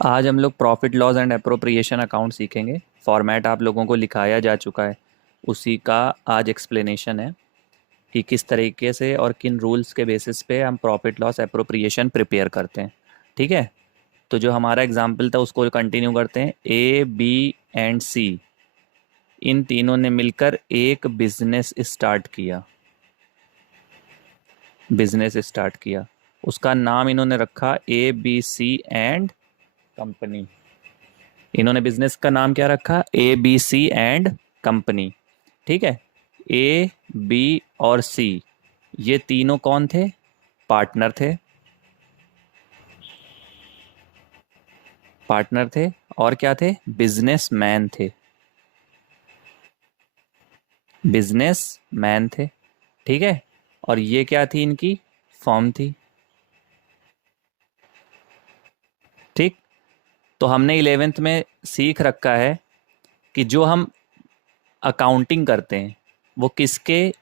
आज हम लोग profit loss and appropriation account सीखेंगे। फॉर्मेट आप लोगों को लिखाया जा चुका है, उसी का आज एक्सप्लेनेशन है कि किस तरीके से और किन रूल्स के बेसिस पे हम प्रॉफिट लॉस अप्रोप्रिएशन प्रिपेयर करते हैं। ठीक है, तो जो हमारा एग्जाम्पल था उसको कंटिन्यू करते हैं। ए, बी एंड सी, इन तीनों ने मिलकर एक बिजनेस स्टार्ट किया। उसका नाम इन्होंने रखा A B C and company. इन्होंने बिजनेस का नाम क्या रखा? A B C and company. ठीक है, ए, बी और सी ये तीनों कौन थे? पार्टनर थे। और क्या थे? बिजनेसमैन थे। बिजनेसमैन थे। ठीक है, और ये क्या थी? इनकी फर्म थी। ठीक, तो हमने 11th में सीख रखा है कि जो हम अकाउंटिंग करते हैं वो किसके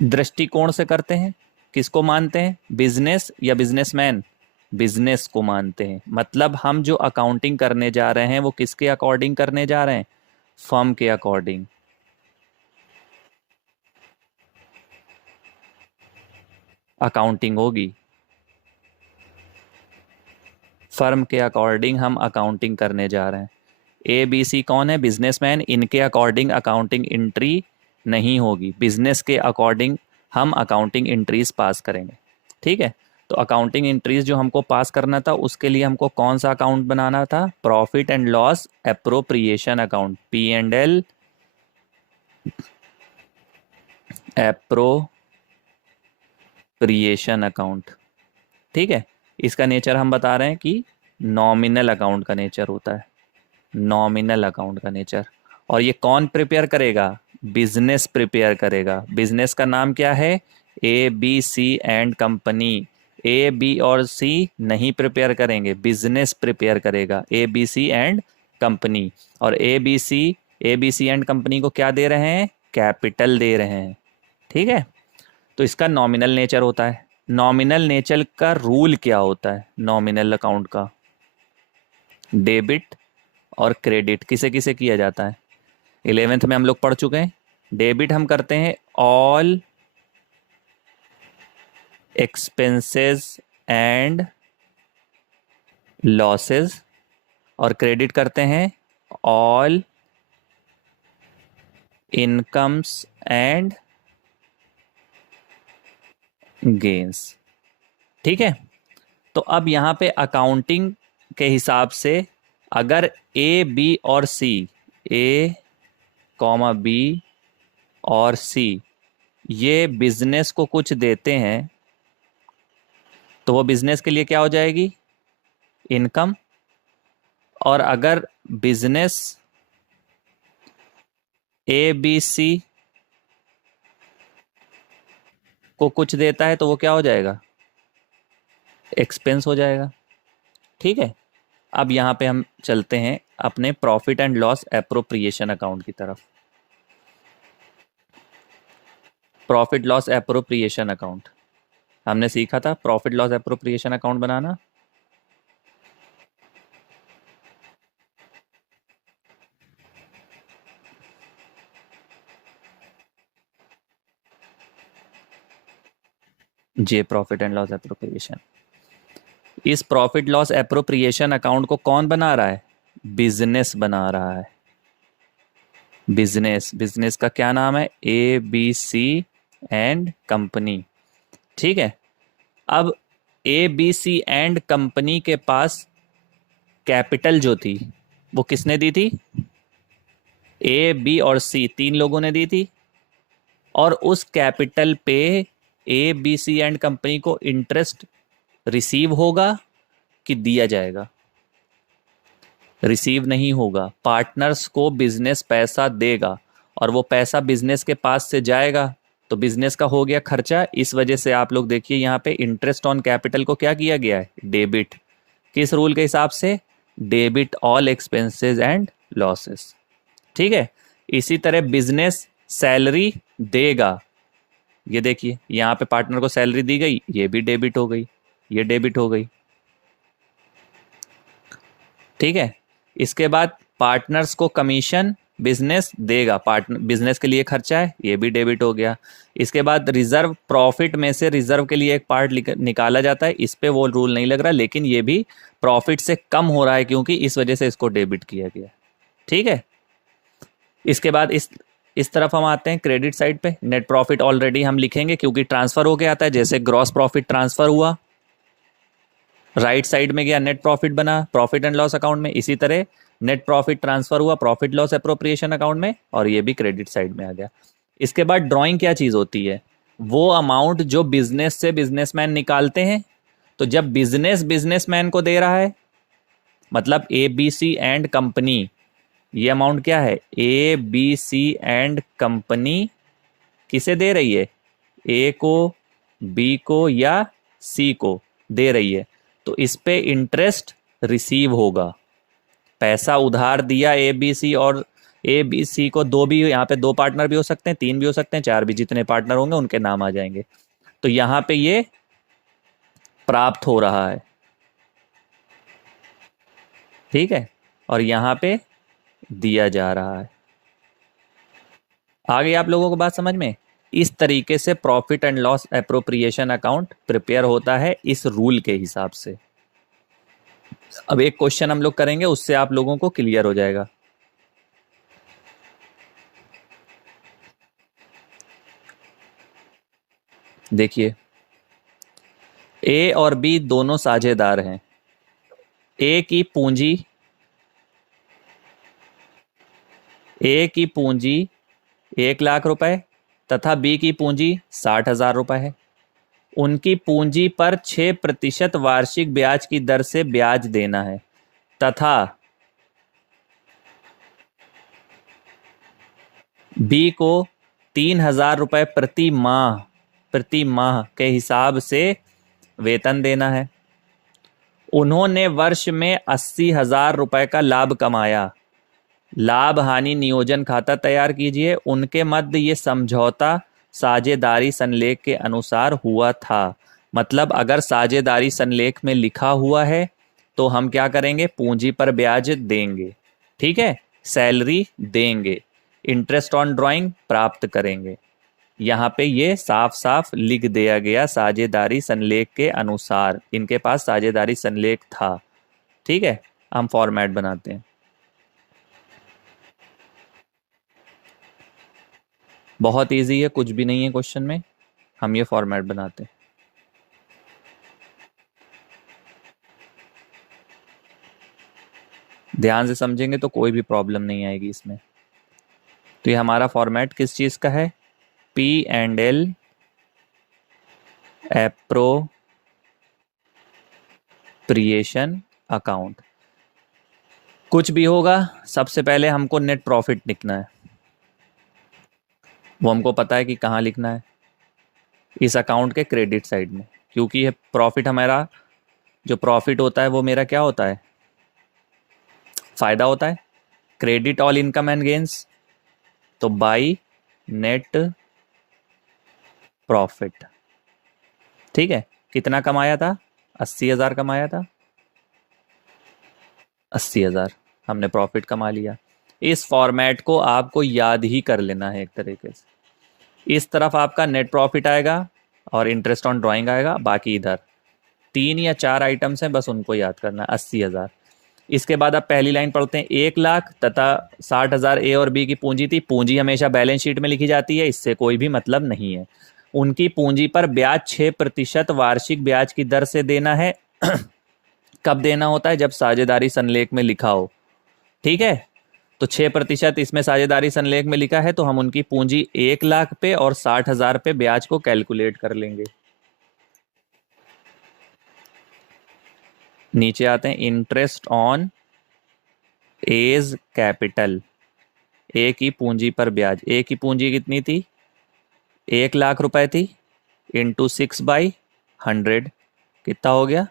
दृष्टिकोण से करते हैं? किसको मानते हैं? बिजनेस या बिजनेसमैन? बिजनेस को मानते हैं। मतलब हम जो अकाउंटिंग करने जा रहे हैं वो किसके अकॉर्डिंग करने जा रहे हैं? फर्म के अकॉर्डिंग। अकाउंटिंग होगी, फर्म के अकॉर्डिंग हम अकाउंटिंग करने जा रहे हैं। ए बी सी कौन है? बिजनेसमैन। इनके अकॉर्डिंग अकाउंटिंग एंट्री नहीं होगी, बिजनेस के अकॉर्डिंग हम अकाउंटिंग एंट्रीज पास करेंगे। ठीक है, तो अकाउंटिंग एंट्रीज जो हमको पास करना था उसके लिए हमको कौन सा अकाउंट बनाना था? Profit and loss appropriation account, P and L appropriation account. ठीक है, इसका नेचर हम बता रहे हैं कि नॉमिनल अकाउंट का नेचर होता है। नॉमिनल अकाउंट का नेचर। और ये कौन प्रिपेयर करेगा? बिजनेस प्रिपेयर करेगा। बिजनेस का नाम क्या है? A B C and company. A B और सी नहीं प्रिपेयर करेंगे, बिजनेस प्रिपेयर करेगा, A B C and company. और A B C and company को क्या दे रहे हैं? कैपिटल दे रहे हैं। ठीक है, तो इसका नॉमिनल नेचर होता है। नॉमिनल नेचर का रूल क्या होता है नॉमिनल अकाउंट का? डेबिट और क्रेडिट किसे किसे किया जाता है? 11th में हम लोग पढ़ चुके हैं। डेबिट हम करते हैं ऑल एक्सपेंसेस एंड लॉसेस, और क्रेडिट करते हैं ऑल इनकम्स एंड गेन्स। ठीक है, तो अब यहां पे अकाउंटिंग के हिसाब से अगर ए बी और सी, ए कॉमा बी और सी ये बिजनेस को कुछ देते हैं तो वो बिजनेस के लिए क्या हो जाएगी? इनकम। और अगर बिजनेस ए बी सी को कुछ देता है तो वो क्या हो जाएगा? एक्सपेंस हो जाएगा। ठीक है, अब यहां पे हम चलते हैं अपने profit and loss appropriation account की तरफ। प्रॉफिट लॉस एप्रोप्रिएशन अकाउंट हमने सीखा था, profit loss appropriation account banana. J profit and loss appropriation. इस प्रॉफिट लॉस एप्रोप्रिएशन अकाउंट को कौन बना रहा है? बिजनेस बना रहा है। बिजनेस का क्या नाम है? A B C and company. ठीक है, अब A B C and company के पास कैपिटल जो थी वो किसने दी थी? ए बी और सी तीन लोगों ने दी थी। और उस कैपिटल पे A B C and company को इंटरेस्ट रिसीव होगा कि दिया जाएगा? रिसीव नहीं होगा। पार्टनर्स को बिजनेस पैसा देगा और वो पैसा बिजनेस के पास से जाएगा तो बिजनेस का हो गया खर्चा। इस वजह से आप लोग देखिए यहाँ पे इंटरेस्ट ऑन कैपिटल को क्या किया गया है? डेबिट। किस रूल के हिसाब से? Debit all expenses and losses. ठीक है, इसी तरह बिजनेस सैलरी देगा। ये देखिए यहाँ पे पार्टनर को सैलरी दी गई, ये भी डेबिट हो गई, ये डेबिट हो गई। ठीक है। इसके बाद पार्टनर्स को कमीशन बिजनेस देगा, पार्टनर बिजनेस के लिए खर्चा है, ये भी डेबिट हो गया। इसके बाद रिजर्व, प्रॉफिट में से रिजर्व के लिए एक पार्ट निकाला जाता है, इस पे वो रूल नहीं लग रहा, लेकिन ये भी प्रॉफिट से कम हो रहा है क्योंकि इस वजह से इसको डेबिट किया गया। ठीक है। इसके बाद इस तरफ हम आते हैं क्रेडिट साइड पे। नेट प्रॉफिट ऑलरेडी हम लिखेंगे क्योंकि ट्रांसफर होके आता है, जैसे ग्रॉस प्रॉफिट ट्रांसफर हुआ राइट साइड में गया, नेट प्रॉफिट बना प्रॉफिट एंड लॉस अकाउंट में, इसी तरह नेट प्रॉफिट ट्रांसफर हुआ प्रॉफिट लॉस अप्रोप्रिएशन अकाउंट में, और ये भी क्रेडिट साइड में आ गया। इसके बाद ड्राइंग क्या चीज होती है? वो अमाउंट जो बिजनेस से बिजनेसमैन निकालते हैं। तो जब बिजनेस बिजनेसमैन को दे रहा है, मतलब A B C and company, ये अमाउंट क्या है? A B C and company किसे दे रही है? ए को, बी को या सी को दे रही है, तो इस पे इंटरेस्ट रिसीव होगा। पैसा उधार दिया ए बी सी, और ए बी सी को दो भी, यहाँ पे दो पार्टनर भी हो सकते हैं, तीन भी हो सकते हैं, चार भी, जितने पार्टनर होंगे उनके नाम आ जाएंगे। तो यहाँ पे ये प्राप्त हो रहा है, ठीक है, और यहाँ पे दिया जा रहा है। आगे आप लोगों को बात समझ में? इस तरीके से profit and loss appropriation account prepare होता है इस रूल के हिसाब से। अब एक क्वेश्चन हम लोग करेंगे, उससे आप लोगों को क्लियर हो जाएगा। देखिए, ए और बी दोनों साझेदार हैं। ए की पूंजी, ए की पूंजी 1,00,000 रुपए तथा बी की पूंजी 60,000 रुपए है। उनकी पूंजी पर 6% वार्षिक ब्याज की दर से ब्याज देना है तथा बी को 3,000 रुपए प्रति माह के हिसाब से वेतन देना है। उन्होंने वर्ष में 80,000 रुपए का लाभ कमाया। लाभ हानि नियोजन खाता तैयार कीजिए। उनके मध्य ये समझौता साझेदारी संलेख के अनुसार हुआ था। मतलब अगर साझेदारी संलेख में लिखा हुआ है तो हम क्या करेंगे? पूंजी पर ब्याज देंगे, ठीक है, सैलरी देंगे, इंटरेस्ट ऑन ड्राइंग प्राप्त करेंगे। यहाँ पे ये साफ साफ लिख दिया गया, साझेदारी संलेख के अनुसार। इनके पास साझेदारी संलेख था, ठीक है। हम फॉर्मेट बनाते हैं, बहुत इजी है, कुछ भी नहीं है क्वेश्चन में। हम ये फॉर्मेट बनाते हैं, ध्यान से समझेंगे तो कोई भी प्रॉब्लम नहीं आएगी इसमें। तो ये हमारा फॉर्मेट किस चीज का है? P and L appropriation account. कुछ भी होगा, सबसे पहले हमको नेट प्रॉफिट लिखना है। वो हमको पता है कि कहाँ लिखना है, इस अकाउंट के क्रेडिट साइड में, क्योंकि ये प्रॉफिट हमारा, जो प्रॉफिट होता है वो मेरा क्या होता है? फायदा होता है। Credit all income and gains, तो बाई नेट प्रॉफिट, ठीक है। कितना कमाया था? 80,000 कमाया था, 80,000 हमने प्रॉफिट कमा लिया। इस फॉर्मेट को आपको याद ही कर लेना है एक तरीके से। इस तरफ आपका नेट प्रॉफिट आएगा और इंटरेस्ट ऑन ड्राइंग आएगा, बाकी इधर 3 या 4 आइटम्स हैं, बस उनको याद करना है। 80,000। इसके बाद आप पहली लाइन पढ़ते हैं, 1,00,000 तथा 60,000 ए और बी की पूंजी थी। पूंजी हमेशा बैलेंस शीट में लिखी जाती है, इससे कोई भी मतलब नहीं है। उनकी पूंजी पर ब्याज 6% वार्षिक ब्याज की दर से देना है। कब देना होता है? जब साझेदारी संलेख में लिखा हो, ठीक है। तो 6% इसमें साझेदारी संलेख में लिखा है, तो हम उनकी पूंजी 1,00,000 पे और 60,000 पे ब्याज को कैलकुलेट कर लेंगे। नीचे आते हैं, इंटरेस्ट ऑन एज कैपिटल, ए की पूंजी पर ब्याज। ए की पूंजी कितनी थी? 1,00,000 रुपए थी, इंटू 6/100 कितना हो गया?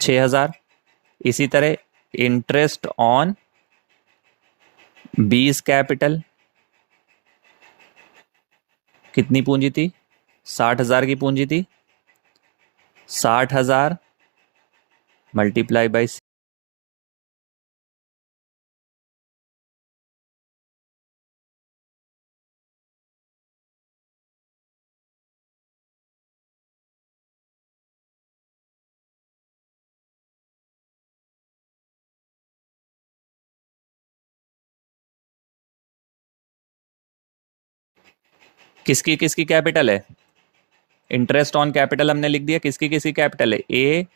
6,000। इसी तरह इंटरेस्ट ऑन बीज कैपिटल, कितनी पूंजी थी? 60,000 की पूंजी थी, 60,000 मल्टीप्लाई बाई किसकी किसकी कैपिटल है? इंटरेस्ट ऑन कैपिटल हमने लिख दिया, किसकी किसकी कैपिटल है? ए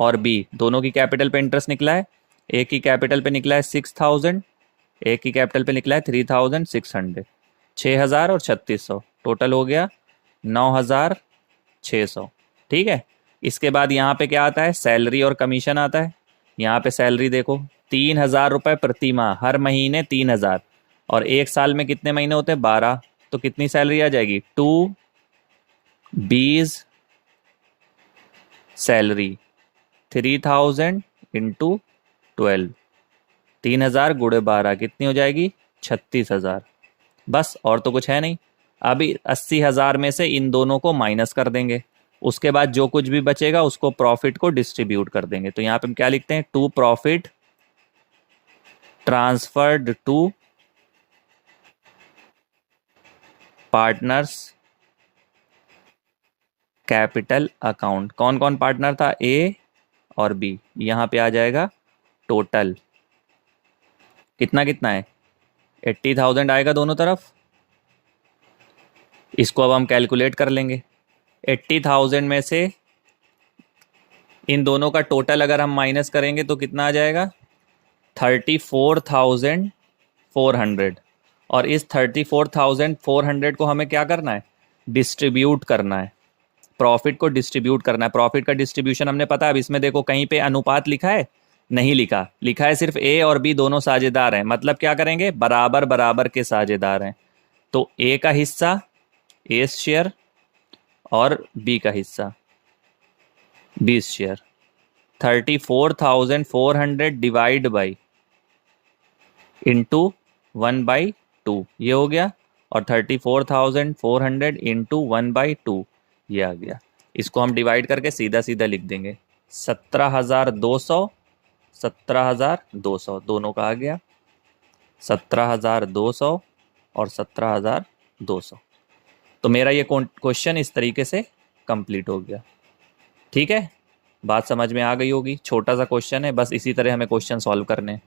और बी दोनों की कैपिटल पे इंटरेस्ट निकला है। ए की कैपिटल पे निकला है 6000, ए की कैपिटल पे निकला है 3600, 6000 और 3600 टोटल हो गया 9600। ठीक है, इसके बाद यहाँ पे क्या आता है? सैलरी और कमीशन आता है। यहाँ पे सैलरी देखो 3000 रुपये प्रति माह, हर महीने 3000, और एक साल में कितने महीने होते हैं? 12। तो कितनी सैलरी आ जाएगी? 2 बीज सैलरी 3000 इंटू 12, 3000 गुणे 12 कितनी हो जाएगी? 36,000। बस, और तो कुछ है नहीं। अभी 80,000 में से इन दोनों को माइनस कर देंगे, उसके बाद जो कुछ भी बचेगा उसको प्रॉफिट को डिस्ट्रीब्यूट कर देंगे। तो यहाँ पे हम क्या लिखते हैं? To profit transferred to partners capital account. कौन कौन पार्टनर था? ए और बी। यहाँ पे आ जाएगा टोटल कितना कितना है? 80,000 आएगा दोनों तरफ। इसको अब हम कैलकुलेट कर लेंगे। 80,000 में से इन दोनों का टोटल अगर हम माइनस करेंगे तो कितना आ जाएगा? 34,400। और इस 34,400 को हमें क्या करना है? डिस्ट्रीब्यूट करना है, प्रॉफिट को डिस्ट्रीब्यूट करना है। प्रॉफिट का डिस्ट्रीब्यूशन हमने पता है। अब इसमें देखो कहीं पे अनुपात लिखा है? नहीं लिखा, लिखा है सिर्फ ए और बी दोनों साझेदार हैं। मतलब क्या करेंगे? बराबर बराबर के साझेदार हैं। तो ए का हिस्सा ए शेयर और बी का हिस्सा 20 शेयर। 34,400 डिवाइड बाई इंटू 1/2 ये हो गया, और 34,400 इंटू 1/2 ये आ गया। इसको हम डिवाइड करके सीधा सीधा लिख देंगे। 17,200, 17,200 दोनों का आ गया 17,200 और 17,200। तो मेरा ये क्वेश्चन इस तरीके से कंप्लीट हो गया। ठीक है, बात समझ में आ गई होगी। छोटा सा क्वेश्चन है, बस इसी तरह हमें क्वेश्चन सॉल्व करने हैं।